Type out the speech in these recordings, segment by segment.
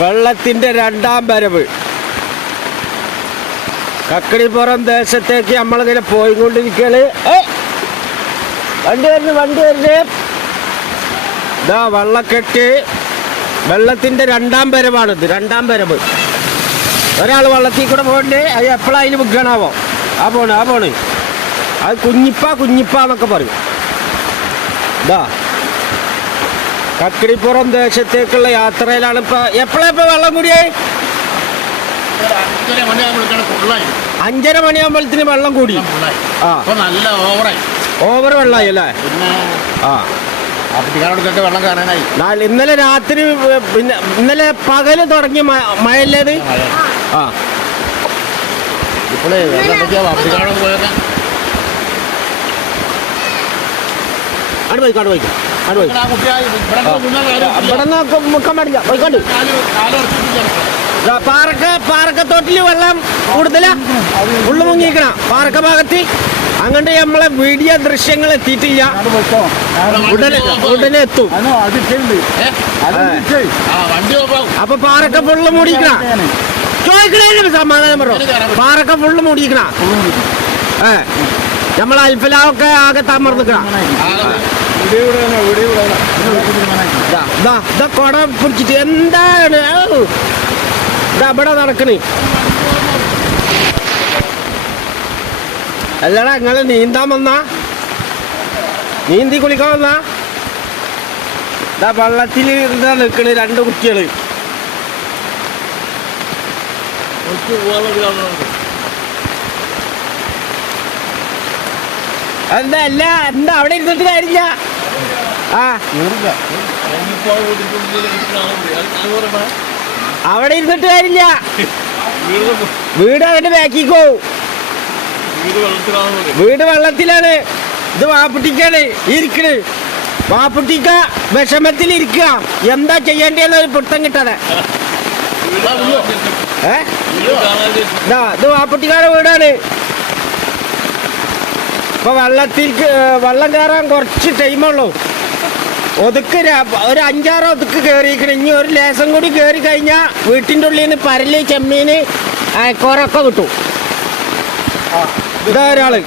വെള്ളത്തിൻ്റെ രണ്ടാം വരവ്. കക്കടിപ്പുറം ദേശത്തേക്ക് നമ്മളിങ്ങനെ പോയിക്കൊണ്ടിരിക്കുകയാണ്. വണ്ടി വരുന്നത് ഇതാ വള്ളക്കെട്ട്. വെള്ളത്തിൻ്റെ രണ്ടാം വരവാണിത്, രണ്ടാം വരവ്. ഒരാൾ വള്ളത്തിൽ കൂടെ പോകണ്ടേ, അത് എപ്പോഴായാലും വിൽക്കണാവോ. ആ പോണ് അത് കുഞ്ഞിപ്പ എന്നൊക്കെ പറയും. ഇതാ കക്കടിപ്പുറം ദേശത്തേക്കുള്ള യാത്രയിലാണ്. എപ്പോഴാ വെള്ളം കൂടിയായി? 5:30 മണിയാകുമ്പോഴത്തേന് വെള്ളം കൂടി. നല്ല ഓവർ വെള്ളമായി അല്ലേ? വെള്ളം കയറാനായി. ഇന്നലെ രാത്രി, പിന്നെ ഇന്നലെ പകല് തുടങ്ങിയ മഴയല്ലേത്? ഇപ്പോഴേ പാറക്കത്തോട്ടില് വെള്ളം കൂടുതലാ, ഉള്ളു മുങ്ങിക്കണ പാറക്ക ഭാഗത്ത്. അങ്ങോട്ട് നമ്മളെ വീഡിയോ ദൃശ്യങ്ങൾ എത്തിയിട്ടില്ല, ഉടനെ എത്തും. അപ്പൊ പാറക്ക ഫുള്ള് മൂടിക്കണ, ചോദിക്കണേ സമാധാനം പറ. പാറക്ക ഫുള്ള് മൂടിക്കണ. നമ്മളെ അൽഫലാവൊക്കെ ആകെ തമർന്നിക്കണ. കൊട പിടിച്ചിട്ട് എന്താണ് ഇവിടെ നടക്കണേ? അല്ലടാ, നിങ്ങള് നീന്താൻ വന്നാ, നീന്തി കുളിക്കാൻ വന്നാ? വെള്ളത്തിൽ എന്താ നിൽക്കണ് 2 കുട്ടികള്. എന്താ അവിടെ ഇരുന്നിട്ട് കാര്യമില്ല. അവിടെ ഇരുന്നിട്ട് കാര്യമില്ല, വീട് അവന്റെ ബാക്കിക്കോ. വീട് വെള്ളത്തിലാണ്. ഇത് വാപ്പുട്ടിക്കാണ് ഇരിക്കണ്. വാപ്പുട്ടിക്ക വിഷമത്തിൽ ഇരിക്കുക. എന്താ ചെയ്യേണ്ടതെന്ന് ഒരു പിടുത്തം കിട്ടാതെ. ഇത് വാപ്പുട്ടിക്കാരുടെ വീടാണ്. ഇപ്പൊ വെള്ളം കയറാൻ കുറച്ച് ടൈമുള്ളൂ. ഒതുക്ക് ഒരു 5-6 ഒതുക്ക് കയറിയിരിക്കണം. ഇനി ഒരു ലേസം കൂടി കയറി കഴിഞ്ഞാൽ വീട്ടിൻ്റെ ഉള്ളിൽ നിന്ന് പരല്, ചെമ്മീന്, കൊറൊക്കെ കിട്ടും. ഇതാ ഒരാള്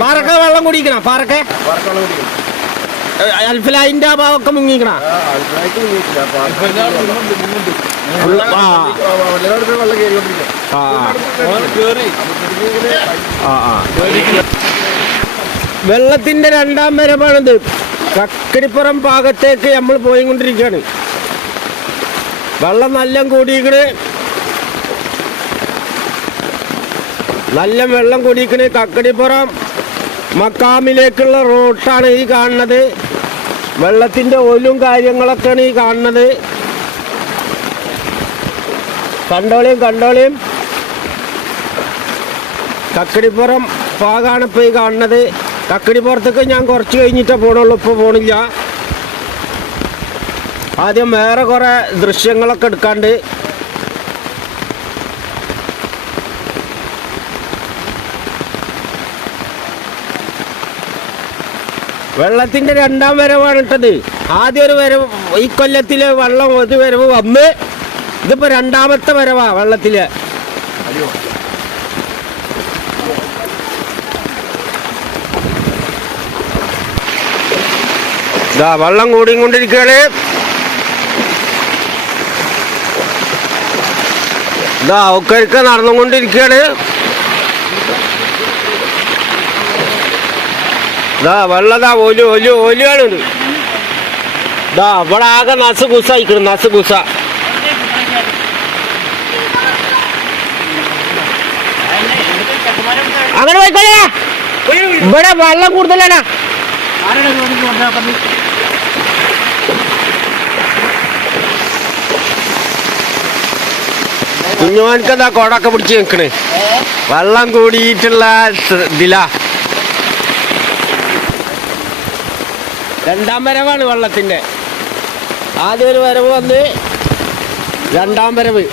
പാറക്ക വെള്ളം കുടിക്കണ. പാറക്ക അൽഫലായിന്റെ ആ ഭാഗമൊക്കെ മുങ്ങിക്കണ. വെള്ളത്തിന്റെ രണ്ടാം വരവാണിത്. കക്കടിപ്പുറം ഭാഗത്തേക്ക് നമ്മൾ പോയിക്കൊണ്ടിരിക്കുകയാണ്. വെള്ളം നല്ല കൂടിയിക്കണ്, നല്ല വെള്ളം കൂടിയിക്കണ്. കക്കടിപ്പുറം മക്കാമിലേക്കുള്ള റൂട്ടാണ് ഈ കാണുന്നത്. വെള്ളത്തിൻ്റെ ഒലും കാര്യങ്ങളൊക്കെയാണ് ഈ കാണുന്നത്. കണ്ടോളിയും കക്കടിപ്പുറം ഭാഗമാണ് ഇപ്പോൾ ഈ കാണുന്നത്. കക്കടിപ്പുറത്തേക്ക് ഞാൻ കുറച്ച് കഴിഞ്ഞിട്ടേ പോണുള്ളൂ, ഇപ്പോൾ പോണില്ല. ആദ്യം വേറെ കുറേ ദൃശ്യങ്ങളൊക്കെ എടുക്കാണ്ട്. വെള്ളത്തിൻ്റെ രണ്ടാം വരവാണ് ഇട്ടത്. ആദ്യം ഒരു വരവ്, ഈ കൊല്ലത്തിലെ വെള്ളം ഒരു വരവ് വന്ന്, ഇതിപ്പോൾ രണ്ടാമത്തെ വരവാ വെള്ളത്തില്. ഇതാ വെള്ളം കൂടിക്കൊണ്ടിരിക്കുകയാണ്. ഇതാ ഒക്കെ നടന്നുകൊണ്ടിരിക്കുകയാണ്. ഇതാ വെള്ളതാ ഒലിയാണ്. ഇതാ ഇവിടെ ആകെ നസുകുസ ആയിക്കണം, നസുകുസ. അങ്ങനെ പോയിക്കോളേ, ഇവിടെ വെള്ളം കൂടുതലാണ്. കുഞ്ഞോൻക്കെന്താ കൊടൊക്കെ പിടിച്ച് നിൽക്കണേ. വെള്ളം കൂടിയിട്ടുള്ള ഇതിലാ. രണ്ടാം വരവാണ് വെള്ളത്തിൻ്റെ. ആദ്യം ഒരു വരവ് വന്ന്, രണ്ടാം വരവ്.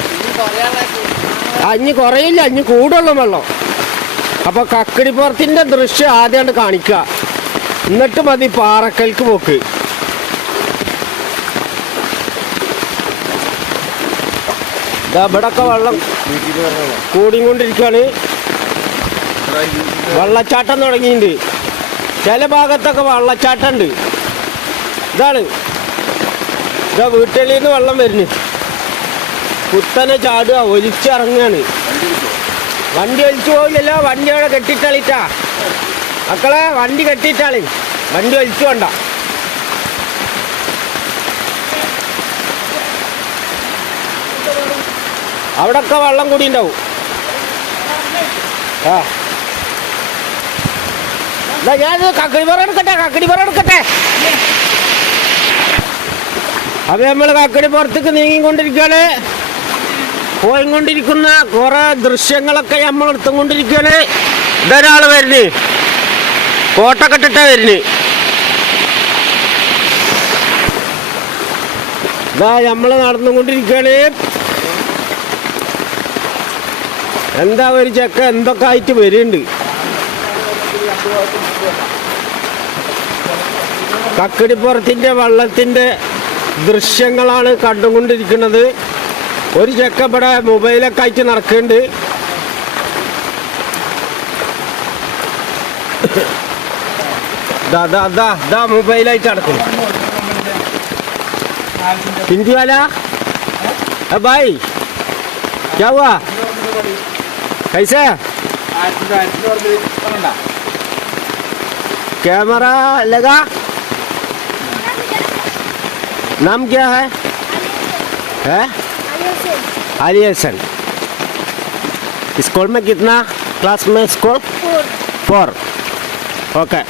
അഞ്ഞ് കുറയില്ല, അഞ്ഞ് കൂടുള്ളൂ വെള്ളം. അപ്പോൾ കക്കടിപ്പുറത്തിൻ്റെ ദൃശ്യം ആദ്യമായിട്ട് കാണിക്കുക, എന്നിട്ട് മതി പാറക്കൽക്ക് പോക്ക്. ഇവിടൊക്കെ വെള്ളം കൂടിക്കൊണ്ടിരിക്കുകയാണ്. വെള്ളച്ചാട്ടം തുടങ്ങിയിട്ടുണ്ട്. ചില ഭാഗത്തൊക്കെ വെള്ളച്ചാട്ടം ഉണ്ട്. ഇതാണ് ഇതാ വീട്ടിൽ നിന്ന് വെള്ളം വരുന്നു. കുത്തനെ ചാടുക, ഒലിച്ചിറങ്ങുകയാണ്. വണ്ടി ഒലിച്ചു പോയില്ലല്ലോ. വണ്ടി അവിടെ കെട്ടിട്ടളിട്ടാ മക്കളെ, വണ്ടി കെട്ടിയിട്ടാളി, വണ്ടി ഒലിച്ചു വേണ്ട. അവിടൊക്കെ വെള്ളം കൂടി ഉണ്ടാവും. ആ ഞാനത് കക്കടിപ്പുറം എടുക്കട്ടെ. അപ്പൊ നമ്മൾ കക്കടിപ്പുറത്തേക്ക് നീങ്ങിക്കൊണ്ടിരിക്കുകയാണ്. പോയിക്കൊണ്ടിരിക്കുന്ന കുറെ ദൃശ്യങ്ങളൊക്കെ നമ്മൾ എടുത്തുകൊണ്ടിരിക്കുകയാണ്. ഇതൊരാള് വരുന്നു, കോട്ടൊക്കെ ഇട്ടിട്ടാ വരുന്നു. ഇതാ നമ്മള് നടന്നുകൊണ്ടിരിക്കുകയാണ്. എന്താ ഒരു ചെക്ക എന്തൊക്കെ ആയിട്ട് വരുന്നുണ്ട്. കക്കടിപ്പുറത്തിന്റെ വെള്ളത്തിന്റെ ദൃശ്യങ്ങളാണ് കണ്ടുകൊണ്ടിരിക്കുന്നത്. ഒരു ചെക്ക ഇവിടെ മൊബൈലൊക്കെ ആയിട്ട് നടക്കുന്നുണ്ട്. മൊബൈലായിട്ട് നടക്കും. हिंदी वाला भाई क्या हुआ कैसे कैमरा लगा नाम क्या है आली हसन स्कूल में कितना क्लास में स्कूल 4 ओके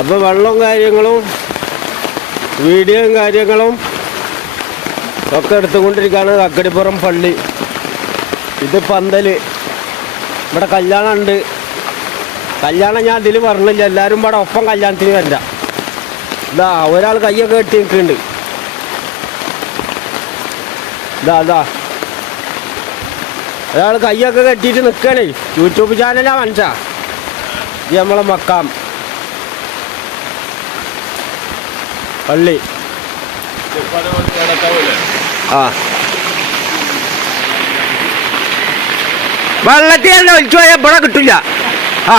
അപ്പോൾ വെള്ളവും കാര്യങ്ങളും വീഡിയോയും കാര്യങ്ങളും ഒക്കെ എടുത്തുകൊണ്ടിരിക്കുകയാണ്. കക്കടിപ്പുറം പള്ളി ഇത് പന്തൽ. ഇവിടെ കല്യാണം ഉണ്ട്. കല്യാണം ഞാൻ ഇതിൽ പറഞ്ഞില്ല. എല്ലാവരും ഇവിടെ ഒപ്പം കല്യാണത്തിന് വരില്ല. ഇതാ ഒരാൾ കയ്യൊക്കെ കെട്ടി നിൽക്കുന്നുണ്ട്. ഇതാ ഒരാൾ കയ്യൊക്കെ കെട്ടിയിട്ട് നിൽക്കണേ. യൂട്യൂബ് ചാനലാ മനസ്സാ. ഇത് നമ്മളെ മക്കാം പള്ളി. ആ വെള്ളത്തിൽ തന്നെ ഒലിച്ചു പോയാൽ ഇവിടെ കിട്ടില്ല. ആ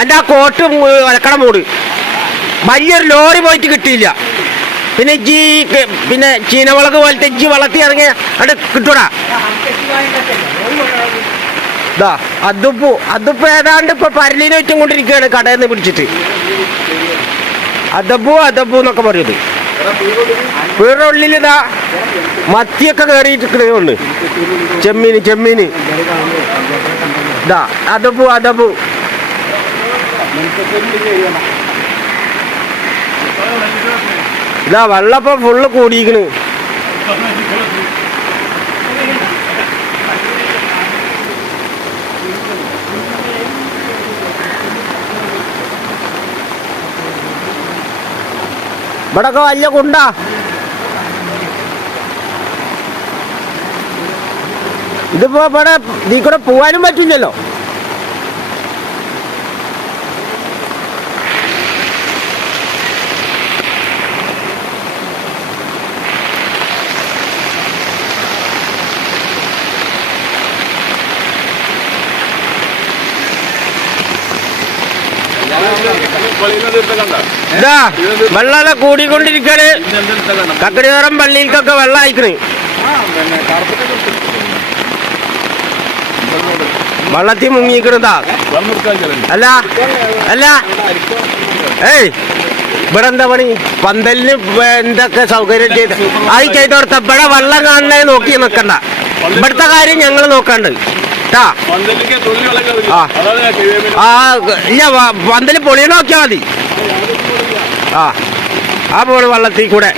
എൻ്റെ ആ കോട്ട് വലക്കട മൂട് വലിയൊരു ലോറി പോയിട്ട് കിട്ടിയില്ല. പിന്നെ പിന്നെ ചീനമുളക് പോലത്തെ വെള്ളത്തിൽ ഇറങ്ങി അവിടെ കിട്ടൂടാ. ഇതാ അതുപ്പ് ഏതാണ്ട് ഇപ്പൊ പരലീനെ വെച്ചും കൊണ്ടിരിക്കുകയാണ് കടയിൽ നിന്ന് പിടിച്ചിട്ട്. അതബു എന്നൊക്കെ പറയുന്നത്. വീടിന്റെ ഉള്ളിലിതാ മത്തിയൊക്കെ കയറിയിട്ടുണ്ട്. ചെമ്മീന് ഇതാ അതബു ഇതാ വെള്ളപ്പം ഫുള്ള് കൂടിയിരിക്കണ്. ഇവിടൊക്കെ വലിയ കുണ്ടാ. ഇതിപ്പോ ഇവിടെ ഇതിൽ കൂടെ പോവാനും പറ്റില്ലല്ലോ. ഇതാ വെള്ളം കൂടിക്കൊണ്ടിരിക്കാണ്. കക്കടിയോറം പള്ളിയിൽക്കൊക്കെ വെള്ളം അയക്കണ്. വെള്ളത്തിൽ മുങ്ങിക്കണതാ. അല്ല ഏയ് ഇവിടെ എന്താ പണി? പന്തലിന് എന്തൊക്കെ സൗകര്യം ചെയ്ത് ആയി ചെയ്ത് കൊടുത്ത ഇവിടെ വെള്ളം കാണണേ നോക്കി നിക്കണ്ട. ഇവിടുത്തെ കാര്യം ഞങ്ങൾ നോക്കണ്ട്. ഇല്ല പന്തല് പൊളിയ നോക്കിയാ മതി. ആ പോണ് വെള്ളത്തിൽ കൂടെ.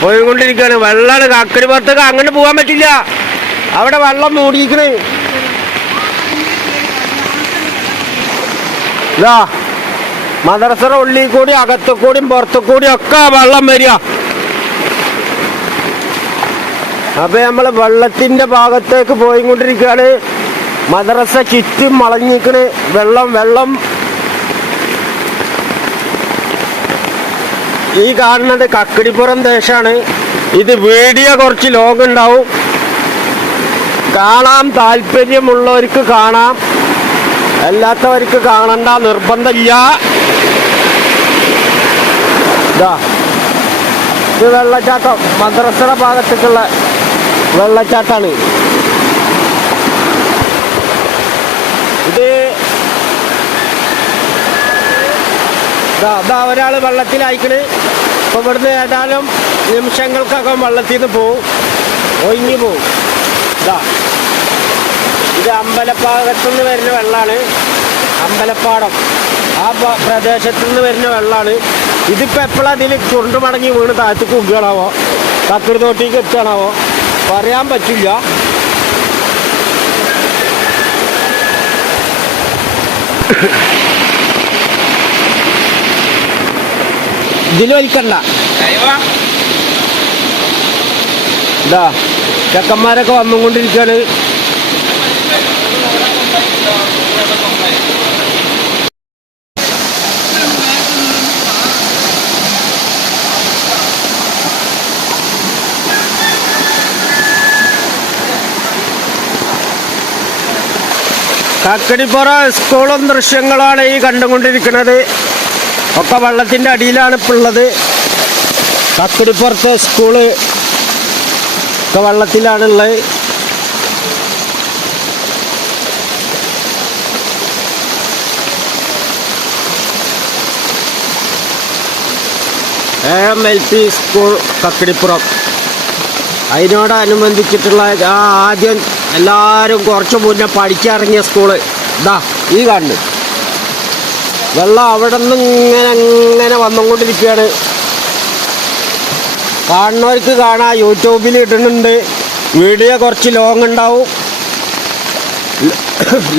പോയിക്കൊണ്ടിരിക്കാണ്. വെള്ളമാണ്. കക്കടിപ്പുറത്തേക്ക് അങ്ങോട്ട് പോകാൻ പറ്റില്ല. അവിടെ വെള്ളം മൂടിയിരിക്കണ്. ഇതാ മദ്രസയുടെ ഉള്ളിൽ കൂടി അകത്തു കൂടിയും പുറത്തു കൂടി ഒക്കെ വെള്ളം വരിക. അപ്പൊ നമ്മള് വെള്ളത്തിന്റെ ഭാഗത്തേക്ക് പോയിക്കൊണ്ടിരിക്കുകയാണ്. മദ്രസ ചുറ്റും വളഞ്ഞിക്കണ് വെള്ളം. ഈ കാണുന്നത് കക്കടിപ്പുറം ദേശമാണ്. ഇത് വീഡിയോ കുറച്ച് ലോങ് ഉണ്ടാവും. കാണാൻ താല്പര്യമുള്ളവർക്ക് കാണാം, അല്ലാത്തവർക്ക് കാണണ്ട നിർബന്ധമില്ല. ഇത് വെള്ളച്ചാട്ടം, മദ്രസയുടെ ഭാഗത്തേക്കുള്ള വെള്ളച്ചാട്ടാണ് ഇത്. ഒരാൾ വെള്ളത്തിലായിക്കണ്. ഇപ്പൊ ഇവിടുന്ന് ഏതാനും നിമിഷങ്ങൾക്കകം വെള്ളത്തിൽ നിന്ന് പോവും, ഒഴിഞ്ഞു പോവും. ഇത് അമ്പലപ്പാകത്തുനിന്ന് വരുന്ന വെള്ളമാണ്. അമ്പലപ്പാടം ആ പ്രദേശത്തു നിന്ന് വരുന്ന വെള്ളമാണ്. ഇതിപ്പോൾ എപ്പോഴാണ് അതിൽ ചുരുണ്ട് മടങ്ങി വീണ് താഴത്തേക്ക് കുക്കുകയാണാവോ, കക്കടി തോട്ടിക്ക് എത്തുകയാണാവോ പറയാൻ പറ്റില്ല. ഇതിലൊലിക്കണ്ട. ചെക്കന്മാരൊക്കെ വന്നുകൊണ്ടിരിക്കുകയാണ്. കക്കടിപ്പുറ സ്കൂളും ദൃശ്യങ്ങളാണ് ഈ കണ്ടുകൊണ്ടിരിക്കുന്നത്. ഒക്കെ വെള്ളത്തിൻ്റെ അടിയിലാണ് ഇപ്പോൾ ഉള്ളത്. കക്കടിപ്പുറത്തെ സ്കൂള് ഒക്കെ വെള്ളത്തിലാണുള്ളത്. LP school Kakkadippuram. അതിനോടനുബന്ധിച്ചിട്ടുള്ള ആദ്യം എല്ലാവരും കുറച്ച് മുന്നേ പഠിച്ചിറങ്ങിയ സ്കൂള് ഈ കാണുന്നു. വെള്ളം അവിടെ നിന്ന് ഇങ്ങനെ വന്നുകൊണ്ടിരിക്കുകയാണ്. കാണുന്നവർക്ക് കാണാം, യൂട്യൂബിൽ ഇടുന്നുണ്ട്. വീഡിയോ കുറച്ച് ലോങ് ഉണ്ടാവും,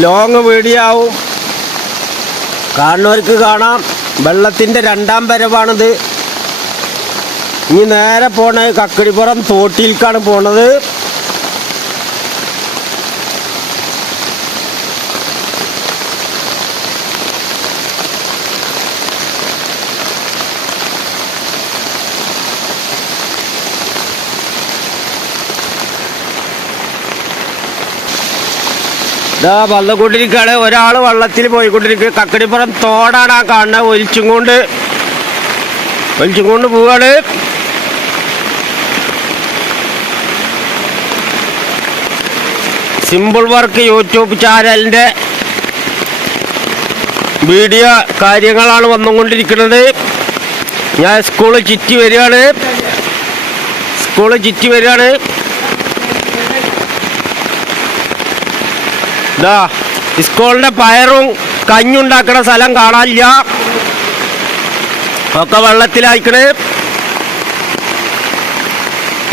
ലോങ് വീഡിയോ ആവും. കാണുന്നവർക്ക് കാണാം. വെള്ളത്തിൻ്റെ രണ്ടാം വരവാണിത്. ഇനി നേരെ പോണത് കക്കടിപ്പുറം തോട്ടിയിലേക്കാണ് പോണത്. വന്നുകൊണ്ടിരിക്കുകയാണ്. ഒരാൾ വെള്ളത്തിൽ പോയിക്കൊണ്ടിരിക്കുക. കക്കടിപ്പുറം തോടാണ് ആ കാണുന്നത്. ഒലിച്ചും കൊണ്ട് പോവാണ്. സിമ്പിൾ വർക്ക് യൂട്യൂബ് ചാനലിൻ്റെ വീഡിയോ കാര്യങ്ങളാണ് വന്നുകൊണ്ടിരിക്കുന്നത്. ഞാൻ സ്കൂള് ചുറ്റി വരികയാണ്. സ്കൂളിൻ്റെ പയറും കഞ്ഞുണ്ടാക്കുന്ന സ്ഥലം കാണാനില്ല, ഒക്കെ വെള്ളത്തിലായിക്കണ്.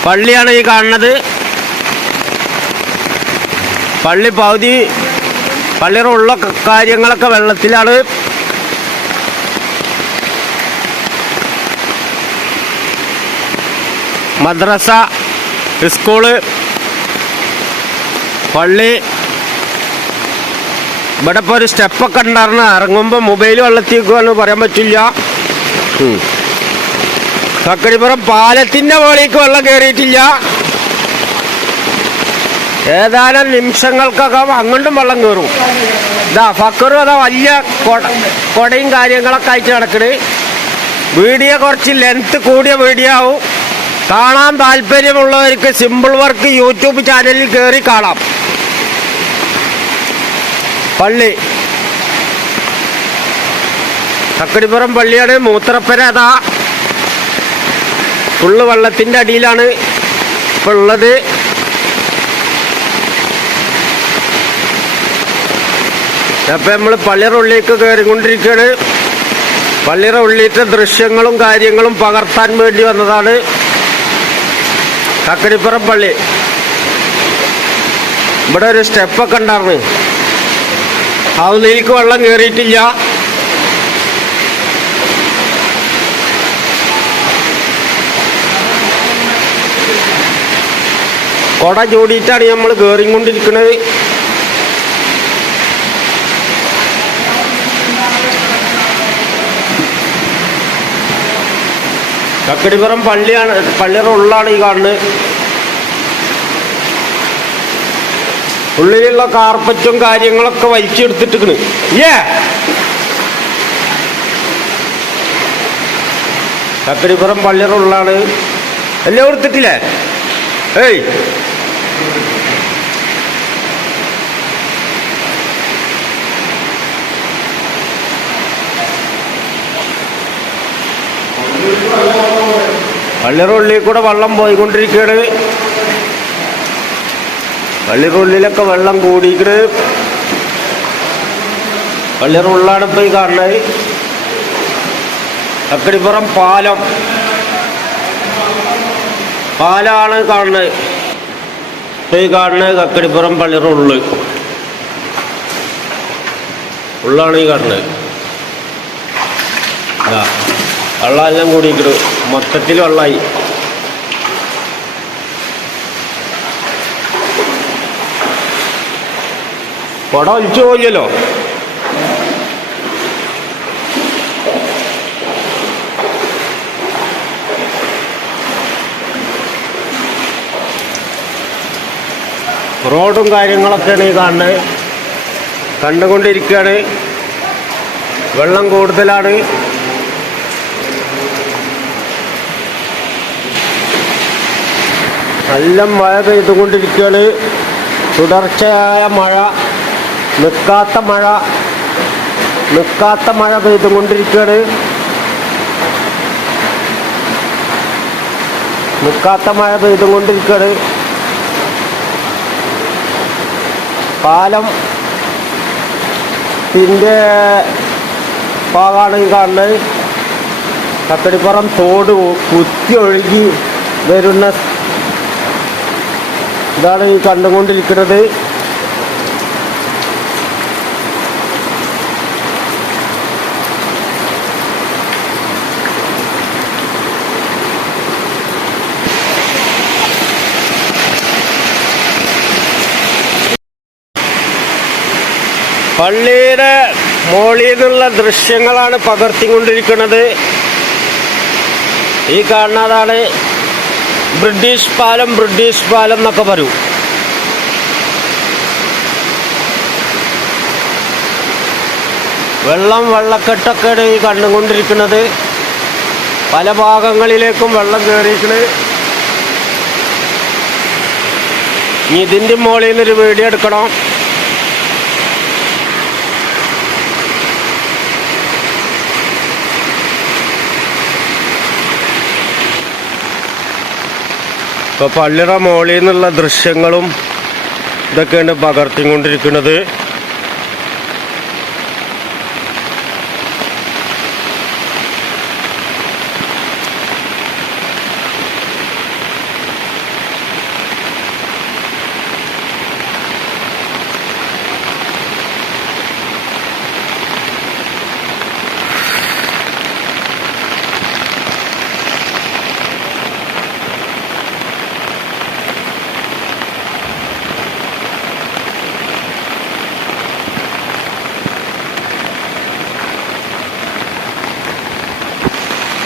പള്ളിയാണ് ഈ കാണുന്നത്. പള്ളിയുടെ ഉള്ള കാര്യങ്ങളൊക്കെ വെള്ളത്തിലാണ്. മദ്രസ, സ്കൂള്, പള്ളി. ഇവിടെ ഇപ്പോൾ ഒരു സ്റ്റെപ്പൊക്കെ ഉണ്ടായിരുന്നു. ഇറങ്ങുമ്പോൾ മൊബൈൽ വെള്ളത്തിൽ വെക്കുമെന്ന് പറയാൻ പറ്റില്ല. കക്കടിപ്പുറം പാലത്തിൻ്റെ മുകളിലേക്ക് വെള്ളം കയറിയിട്ടില്ല. ഏതാനും നിമിഷങ്ങൾക്കകം അങ്ങോട്ടും വെള്ളം കയറും. ഫക്കറും അതാ വലിയ കൊടയും കാര്യങ്ങളൊക്കെ ആയിട്ട് കിടക്കണ്. വീഡിയോ കുറച്ച് ലെങ്ത് കൂടിയ വീഡിയോ ആവും. കാണാൻ താല്പര്യമുള്ളവർക്ക് സിമ്പിൾ വർക്ക് യൂട്യൂബ് ചാനലിൽ കയറി കാണാം. പള്ളി കക്കടിപ്പുറം പള്ളിയാണ്. മൂത്രപ്പര അതാ ഫുള്ള് വെള്ളത്തിൻ്റെ അടിയിലാണ് ഇപ്പോൾ ഉള്ളത്. അപ്പം നമ്മൾ പള്ളിയുടെ ഉള്ളിലേക്ക് കയറിക്കൊണ്ടിരിക്കുകയാണ്. പള്ളിയുടെ ഉള്ളിലത്തെ ദൃശ്യങ്ങളും കാര്യങ്ങളും പകർത്താൻ വേണ്ടി വന്നതാണ് കക്കടിപ്പുറം പള്ളി. ഇവിടെ ഒരു സ്റ്റെപ്പൊക്കെ ഉണ്ടായിരുന്നു. അതിലേക്ക് വെള്ളം കയറിയിട്ടില്ല. കൊട ചൂടിയിട്ടാണ് നമ്മൾ കയറിക്കൊണ്ടിരിക്കുന്നത്. കക്കടിപ്പുറം പള്ളിയാണ്, പള്ളിയുടെ ഉള്ളാണ് ഈ കാണുന്നത്. ഉള്ളിലുള്ള കാർപ്പറ്റും കാര്യങ്ങളൊക്കെ വലിച്ചെടുത്തിട്ടിക്കണ്. കക്കടിപ്പുറം പള്ളിയുടെ ഉള്ളാണ്. എല്ലാം എടുത്തിട്ടില്ലേ? ഏയ് പള്ളിയുടെ ഉള്ളിൽ കൂടെ വെള്ളം പോയിക്കൊണ്ടിരിക്കുകയാണ്. പള്ളിയുടെ ഉള്ളിലൊക്കെ വെള്ളം കൂടിയിട്ട് പള്ളിയുടെ ഉള്ളാണ് ഇപ്പോൾ ഈ കാണുന്നത്. കക്കടിപ്പുറം പാലാണ് കാണുന്നത്. ഇപ്പോൾ ഈ കാണുന്നത് കക്കടിപ്പുറം പള്ളിയുടെ ഉള്ളാണ് ഈ കാണുന്നത്. വെള്ളം എല്ലാം കൂടിയിട്ട് മൊത്തത്തിൽ വെള്ളമായി. കുട ഒലിച്ചു പോയില്ലല്ലോ. റോഡും കാര്യങ്ങളൊക്കെയാണ് ഈ കാണുന്നത്. കണ്ടുകൊണ്ടിരിക്കുകയാണ്. വെള്ളം കൂടുതലാണ്. നല്ല മഴ പെയ്തുകൊണ്ടിരിക്കുകയാണ്. തുടർച്ചയായ മഴ, നിൽക്കാത്ത മഴ പെയ്തുകൊണ്ടിരിക്കുകയാണ്. പാലത്തിൻ്റെ ഭാഗമാണ് ഈ കാണുന്നത്. കക്കടിപ്പുറം തോട് കുത്തി ഒഴുകി വരുന്ന ഇതാണ് ഈ കണ്ടുകൊണ്ടിരിക്കുന്നത്. പള്ളിയുടെ മോളിൽ നിന്നുള്ള ദൃശ്യങ്ങളാണ് പകർത്തിക്കൊണ്ടിരിക്കുന്നത്. ഈ കാണുന്നതാണ് ബ്രിട്ടീഷ് പാലം എന്നൊക്കെ പറയും. വെള്ളക്കെട്ടൊക്കെയാണ് ഈ കണ്ടുകൊണ്ടിരിക്കുന്നത്. പല ഭാഗങ്ങളിലേക്കും വെള്ളം കയറിയിരിക്കുന്നത്. ഇനി ഇതിൻ്റെ മുകളിൽ നിന്നൊരു വീഡിയോ എടുക്കണം. ഇപ്പോൾ പള്ളിയുടെ മുകളിൽ നിന്നുള്ള ദൃശ്യങ്ങളും ഇതൊക്കെയാണ് പകർത്തിക്കൊണ്ടിരിക്കുന്നത്.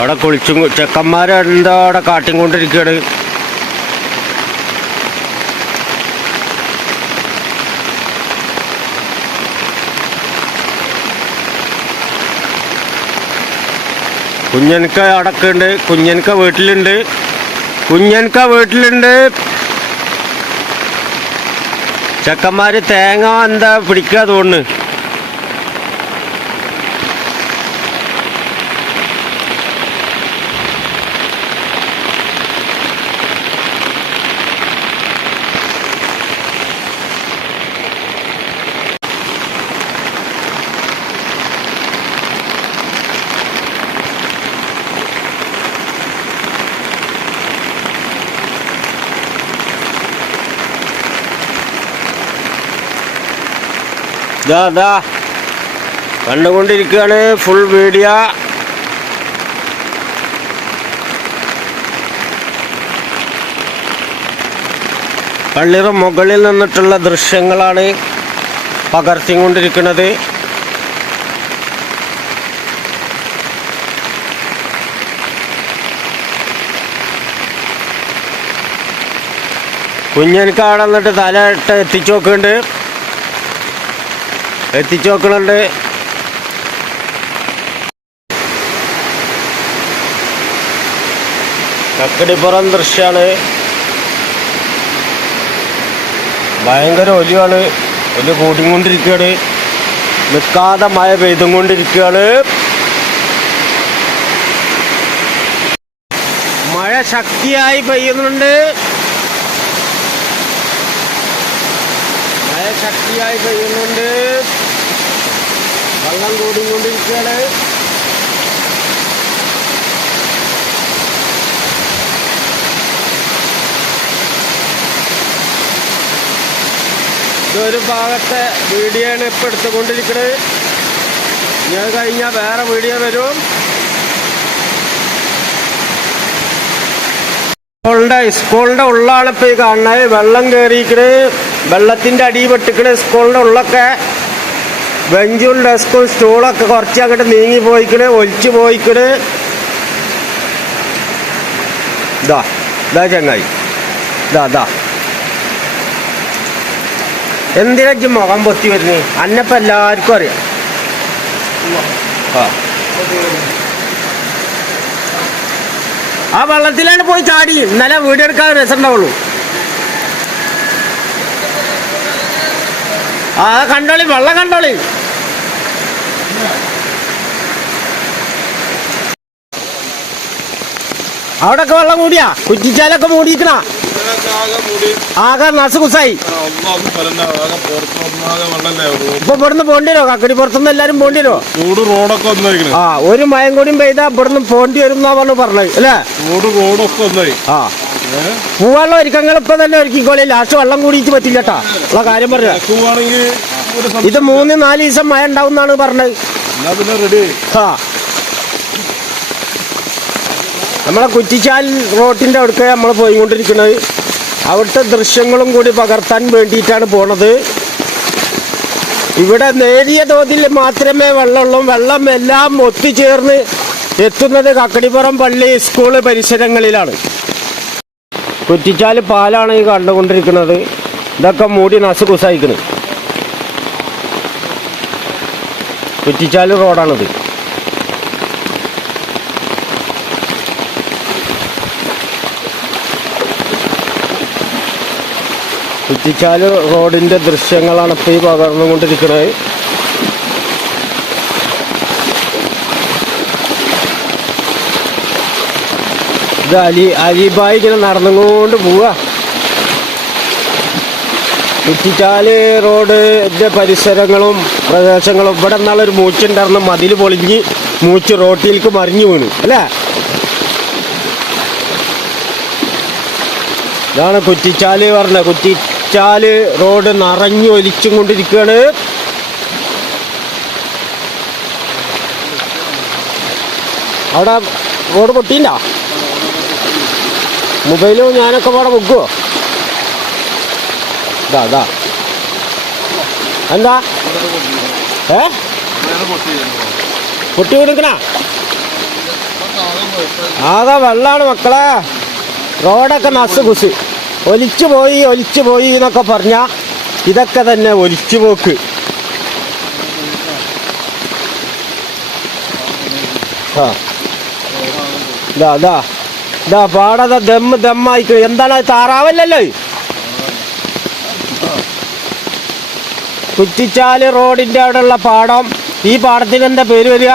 അവിടെ കുളിച്ചും ചെക്കന്മാരെന്താ അവിടെ കാട്ടിക്കൊണ്ടിരിക്കുകയാണ്. കുഞ്ഞനക്ക അടക്കുണ്ട്. കുഞ്ഞനക്ക വീട്ടിലുണ്ട്. ചെക്കന്മാര് തേങ്ങ എന്താ പിടിക്കുക തോന്നുന്നു. ഇതാ കണ്ടുകൊണ്ടിരിക്കുകയാണ് ഫുൾ വീഡിയോ. പള്ളിയുടെ മുകളിൽ നിന്നിട്ടുള്ള ദൃശ്യങ്ങളാണ് പകർത്തിക്കൊണ്ടിരിക്കുന്നത്. കുഞ്ഞനക്ക് അവിടെ വന്നിട്ട് തല ഇട്ട് എത്തിച്ചു നോക്കുന്നുണ്ട്, എത്തിച്ചു നോക്കണുണ്ട്. കക്കടിപ്പുറം ദൃശ്യമാണ്. ഭയങ്കര ഒലിയാണ്, ഒലി കൂടിക്കൊണ്ടിരിക്കുകയാണ്. നിൽക്കാതെ മഴ പെയ്തും കൊണ്ടിരിക്കുകയാണ്. മഴ ശക്തിയായി പെയ്യുന്നുണ്ട്, മഴ ശക്തിയായി പെയ്യുന്നുണ്ട്. വെള്ളം കൂടിക്കൊണ്ടിരിക്കുകയാണ്. ഇതൊരു ഭാഗത്തെ വീഡിയോ ആണ് ഇപ്പം എടുത്തുകൊണ്ടിരിക്കുന്നത്. ഞാൻ കഴിഞ്ഞാൽ വേറെ വീഡിയോ വരും. സ്കൂളിൻ്റെ ഉള്ളാണ് ഇപ്പോൾ ഈ കാണുന്നത്. വെള്ളം കയറിയിരിക്കണ്, വെള്ളത്തിൻ്റെ അടി പെട്ടിക്കണ്. സ്കൂളിൻ്റെ ഉള്ളൊക്കെ ബെഞ്ചും ഡെസ്കും സ്റ്റൂളൊക്കെ കുറച്ച് അങ്ങോട്ട് നീങ്ങി പോയിക്കണ്, ഒലിച്ചു പോയിക്കണ്. ഇതാ ഇതാ ചങ്ങായി, ഇതാ എന്തിനാ മുഖം പൊത്തി വരുന്നത്? അന്നപ്പം എല്ലാവർക്കും അറിയാം. ആ വെള്ളത്തിലാണ് പോയി ചാടി. ഇന്നലെ വീഡിയോ എടുക്കാൻ രസം ഉണ്ടാവുള്ളൂ. ആ കണ്ടോളി, വെള്ളം കണ്ടോളി. അവിടൊക്കെ വെള്ളം കൂടിയാ, കുറ്റിച്ചാലൊക്കെ മൂടിയിരിക്കണ, ആകെ നസുകുസായി. ഇപ്പൊ ഇവിടുന്ന് പോണ്ടി വരുമോ? കക്കടി പുറത്തുനിന്ന് എല്ലാരും പോണ്ടി വരുമോ? ആ, ഒരു മയം കൂടിയും പെയ്താ ഇവിടുന്ന് പോണ്ടി വരും എന്നാ പറഞ്ഞത് അല്ലേ? ആ, പോവാനുള്ള ഒരുക്കങ്ങൾ ഇപ്പൊ തന്നെ ഒരുക്കിക്കോളി. ലാസ്റ്റ് വെള്ളം കൂടിയിട്ട് പറ്റില്ല കേട്ടാ, ഉള്ള കാര്യം പറഞ്ഞ. ഇത് 3-4 ദിവസം മഴ ഉണ്ടാവും എന്നാണ് പറഞ്ഞത്. ആ, നമ്മളെ കുറ്റിച്ചാൽ റോട്ടിന്റെ അടുക്ക നമ്മൾ പോയിക്കൊണ്ടിരിക്കുന്നത്. അവിടുത്തെ ദൃശ്യങ്ങളും കൂടി പകർത്താൻ വേണ്ടിയിട്ടാണ് പോണത്. ഇവിടെ നേരിയ തോതിൽ മാത്രമേ വെള്ളമുള്ളൂ. വെള്ളം എല്ലാം ഒത്തുചേർന്ന് എത്തുന്നത് കക്കടിപ്പുറം പള്ളി സ്കൂള് പരിസരങ്ങളിലാണ്. കുറ്റിച്ചാൽ പാലാണ് ഈ കണ്ടുകൊണ്ടിരിക്കുന്നത്. ഇതൊക്കെ മൂടി നസുകുസായിക്കുന്നത്. കുറ്റിച്ചാൽ റോഡാണിത്. കുറ്റിച്ചാൽ റോഡിൻ്റെ ദൃശ്യങ്ങളാണ് ഇപ്പോൾ ഈ പകർന്നുകൊണ്ടിരിക്കുന്നത്. ഇത് അലിബായി ഇങ്ങനെ നടന്നുകൊണ്ട് പോവുക. കുറ്റിച്ചാൽ റോഡിൻ്റെ പരിസരങ്ങളും പ്രദേശങ്ങളും. ഇവിടെ നിന്നുള്ളൊരു മൂച്ചുണ്ടായിരുന്നു, മതിൽ പൊളിഞ്ഞ് മൂച്ച് റോട്ടിലേക്ക് മറിഞ്ഞു വീണു അല്ലേ? ഇതാണ് കുറ്റിച്ചാൽ പറഞ്ഞത്. കുറ്റിച്ചാൽ റോഡ് നിറഞ്ഞു ഒലിച്ചും കൊണ്ടിരിക്കുകയാണ്. അവിടെ റോഡ് പൊട്ടിയില്ല. മൊബൈലും ഞാനൊക്കെ അവിടെ വെക്കുവോ? ഇതാ എന്താ പൊട്ടി കൊടുക്കണ? ആകെ വെള്ളമാണ് മക്കളെ. റോഡൊക്കെ നസുകുസ്, ഒലിച്ചു പോയി എന്നൊക്കെ പറഞ്ഞാൽ ഇതൊക്കെ തന്നെ ഒലിച്ചു പോക്ക്. ഇതാ പാടത ദമ്മായിക്ക്. എന്താണ് താറാവല്ലല്ലോ? കുറ്റിച്ചാൽ റോഡിന്റെ അവിടെയുള്ള പാടം. ഈ പാടത്തിന് എന്താ പേര് വരിക?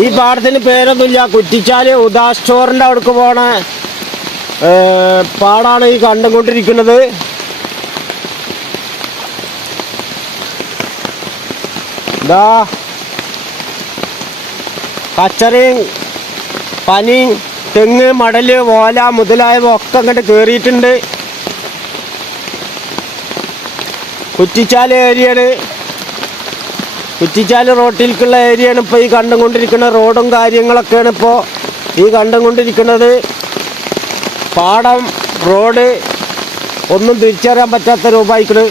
ഈ പാടത്തിന് പേരൊന്നുമില്ല. കുറ്റിച്ചാൽ ഉദാ സ്റ്റോറിന്റെ അവിടേക്ക് പോണ പാടാണ് ഈ കണ്ടുകൊണ്ടിരിക്കുന്നത്. ഇതാ കച്ചറയും പനിയും തെങ്ങ് മടല് ഓല മുതലായവ ഒക്കെ അങ്ങോട്ട് കയറിയിട്ടുണ്ട്. കുറ്റിച്ചാൽ ഏരിയയാണ്, കുറ്റിച്ചാൽ റോട്ടിലേക്കുള്ള ഏരിയയാണ് ഇപ്പോൾ ഈ കണ്ടുകൊണ്ടിരിക്കുന്ന. റോഡും കാര്യങ്ങളൊക്കെയാണ് ഇപ്പോൾ ഈ കണ്ടുകൊണ്ടിരിക്കുന്നത്. പാടം റോഡ് ഒന്നും തിരിച്ചറിയാൻ പറ്റാത്ത രൂപമായിക്കണ്.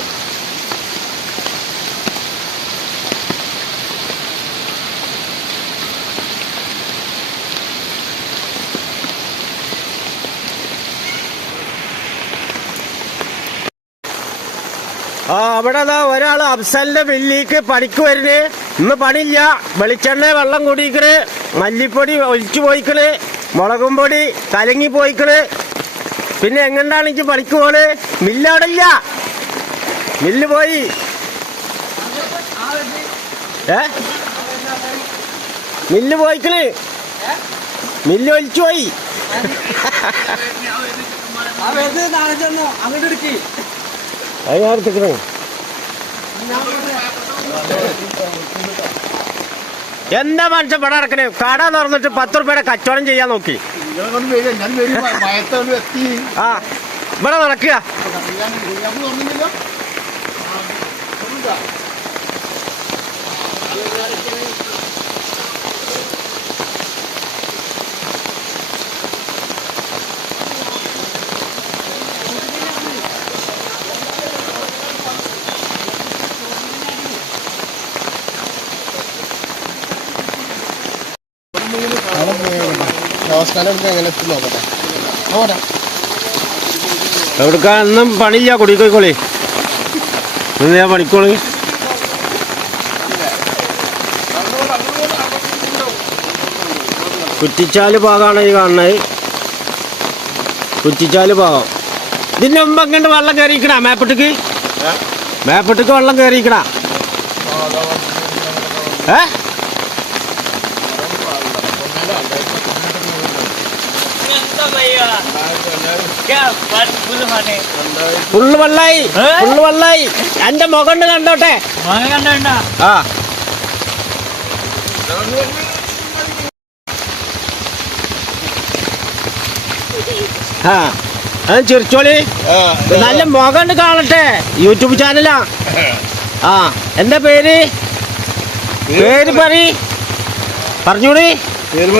ആ അവിടെ ഒരാള് അഫ്സലിന്റെ മില്ലിക്ക് പണിക്ക് വരുന്നേ. ഇന്ന് പണിയില്ല. വെളിച്ചെണ്ണ വെള്ളം കുടിക്കണ്, മല്ലിപ്പൊടി ഒലിച്ചു പോയിക്കണ്, മുളകും പൊടി കലങ്ങി പോയിക്കണ്. പിന്നെ എങ്ങനെയാണ് എനിക്ക് പണിക്ക് പോണ്? മില്ലവിടില്ല, മില്ല് പോയി. മില്ല് പോയിക്കണ്, മില്ല് ഒലിച്ചു പോയി. അതിനടുത്തിക്കണേ. എന്താ മനുഷ്യൻ പടം നടക്കണേ? കട തുറന്നിട്ട് 10 രൂപയുടെ കച്ചവടം ചെയ്യാൻ നോക്കി. ആ ഇവിടെ നടക്കുക. എവിടുക്കാന്നും പണിയില്ല. കുടിക്കോളി, ഇന്ന് ഞാൻ പണിക്കോളി. കുറ്റിച്ചാല് ഭാഗമാണ് ഈ കാണുന്നത്. കുറ്റിച്ചാല് ഭാഗം. ഇതിന്റെ മുമ്പ് എങ്ങനെ വെള്ളം കയറിയിക്കണ? മേപ്പട്ടിക്ക് വെള്ളം കയറിയിക്കണ. ഫുള്ള് വെള്ളായി, ഫുള്ള് വെള്ളായി. എന്റെ മുഖണ്ട് കണ്ടോട്ടെ. ആ അത് ചിരിച്ചോളി. നല്ല മുഖണ്ട് കാണട്ടെ. യൂട്യൂബ് ചാനലാ. ആ എന്താ പേര്? പേര് പറഞ്ഞോളി. പേര്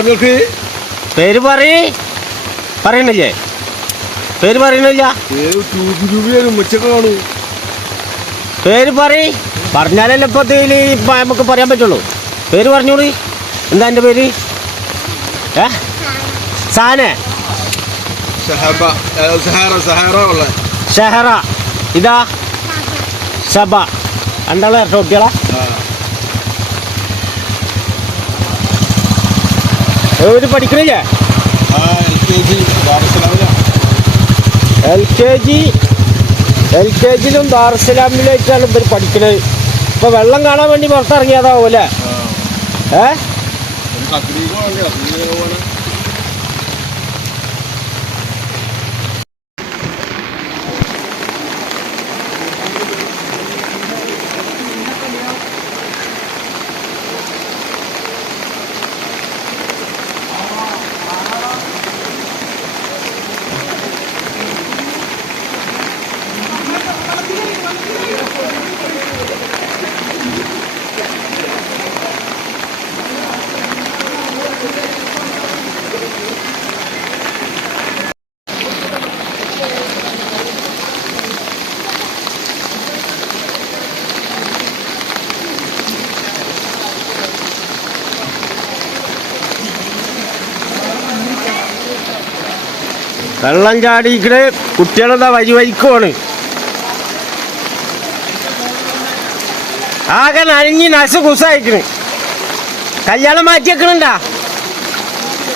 പറയണില്ലേ? പേര് പറയണില്ല. പേര് പറഞ്ഞാലല്ലേ ഇപ്പൊ നമുക്ക് പറയാൻ പറ്റുള്ളൂ. പേര് പറഞ്ഞോളി. എന്താ എന്റെ പേര്? സാനെ ഷഹറ. ഇതാ ഷബ. രണ്ടാളെ കുട്ടികളാ. ഒരു പഠിക്കണില്ലേ? എൽ കെ ജിയിലും ദാറുസ്സലാമിലായിട്ടാണ് ഇവർ പഠിക്കുന്നത്. ഇപ്പൊ വെള്ളം കാണാൻ വേണ്ടി പുറത്തിറങ്ങിയതാവും അല്ലേ? വെള്ളം ചാടിക്കണ്. കുട്ടികളെന്താ വരിക്കുവാണ്. ആകെ നനഞ്ഞ് നസുകുസായിക്കണ്. കല്യാണം മാറ്റിയേക്കണുണ്ടോ?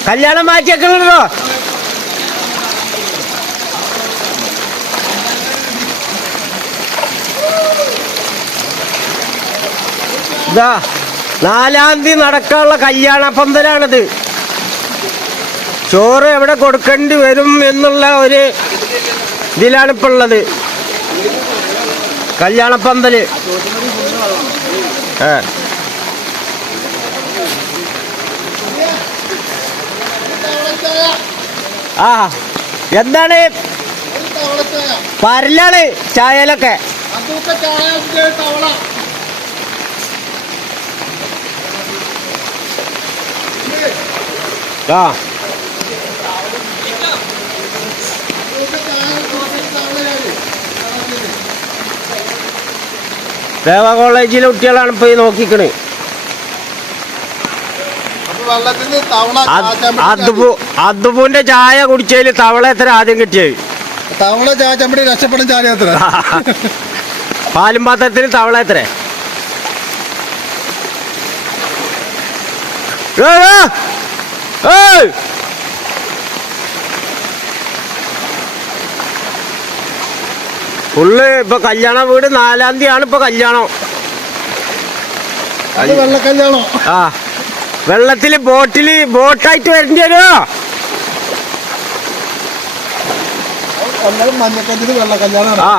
കല്യാണം മാറ്റിയേക്കണുണ്ടോ? ഇതാ 4-ാം തീയതി നടക്കാനുള്ള കല്യാണ പന്തലാണിത്. ചോറ് എവിടെ കൊടുക്കേണ്ടി വരും എന്നുള്ള ഒരു ഇതിലാണിപ്പോൾ ഉള്ളത്. കല്യാണപ്പന്തല്. ആ എന്താണ് പരലാണ് ചായയിലൊക്കെ. ആ ദേവ കോളേജിലെ കുട്ടികളാണ് ഇപ്പൊ ഈ നോക്കിക്കണ്. അദ്ദുപൂന്റെ ചായ കുടിച്ചതിൽ തവള എത്ര ആദ്യം കിട്ടിയത്? തവള ചാച്ചമ്പടി രക്ഷപ്പെടും ചായ എത്ര? പാലും പാത്രത്തിന് തവള എത്ര? ഫുള്ള് ഇപ്പൊ കല്യാണ വീട് 4-ാം തീയതിയാണ് ഇപ്പൊ കല്യാണം. വെള്ളക്കല്യാണോ? ആ വെള്ളത്തില് ബോട്ടായിട്ട് വരേണ്ടി വരുമോ? മഞ്ഞക്കല്ലിന് വെള്ളക്കല്യാണം. ആ